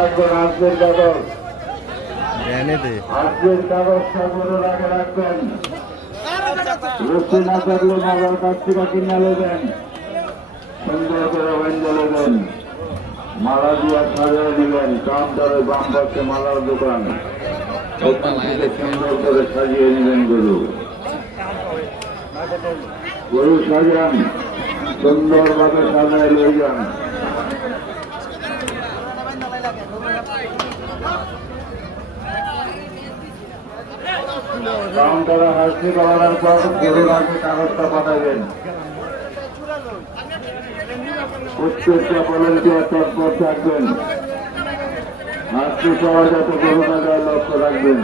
রাখবেন আজকের কাগজ আজকের কাগজটা গরুর আগে রাখবেন রুচি না থাকলে মালার কাছ থেকে কিনে নেবেন সুন্দর করে বেঁধে নেবেন মালা দিয়ে সাজিয়ে নেবেন কাউন্টারে বাম পাশে মালার দোকান ওখান থেকে সুন্দর করে সাজিয়ে নেবেন গরু গরু সাজান সুন্দরভাবে সাজায় লই যান কাউন্টারে হাসি করার পর গরুর আগে কাগজটা পাঠাবেন প্রত্যেকটা ভলেন্টিয়ার তৎপর থাকবেন হাসি পাওয়া যাতে গরু না যায় লক্ষ্য রাখবেন